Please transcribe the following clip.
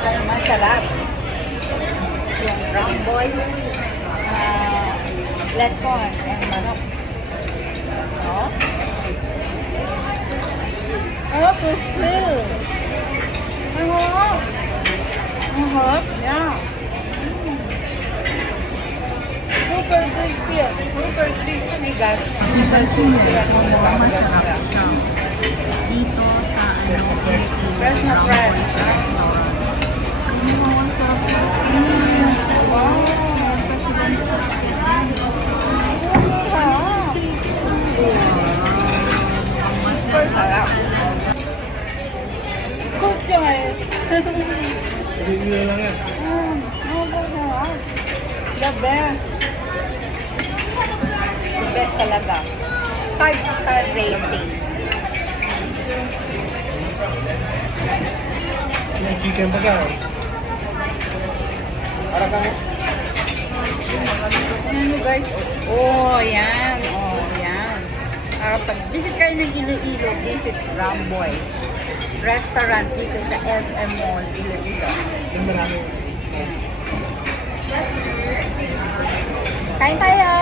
Masarap. Yung ramboy, lechon, and manok. No? Oh, fulfill. Ang harap. Ang harap niya. Super crispy. Super crispy, guys. Super crispy. Masarap siya. Dito sa Fresh na fresh. Masarap siya. Wow. Kasi ganito sa akin. Super sarap. Cook siya ngayon. Hindi lang yan. Sarap. The best. The best talaga. 5-star rating. Yung chicken baga. Para kang... Ayan nyo guys. Oh, yan. Oh, yan. Pag-visit kayo ng Iloilo, visit Ramboy's Restaurant dito sa SM Mall, Iloilo. Yung marami. Kain tayo!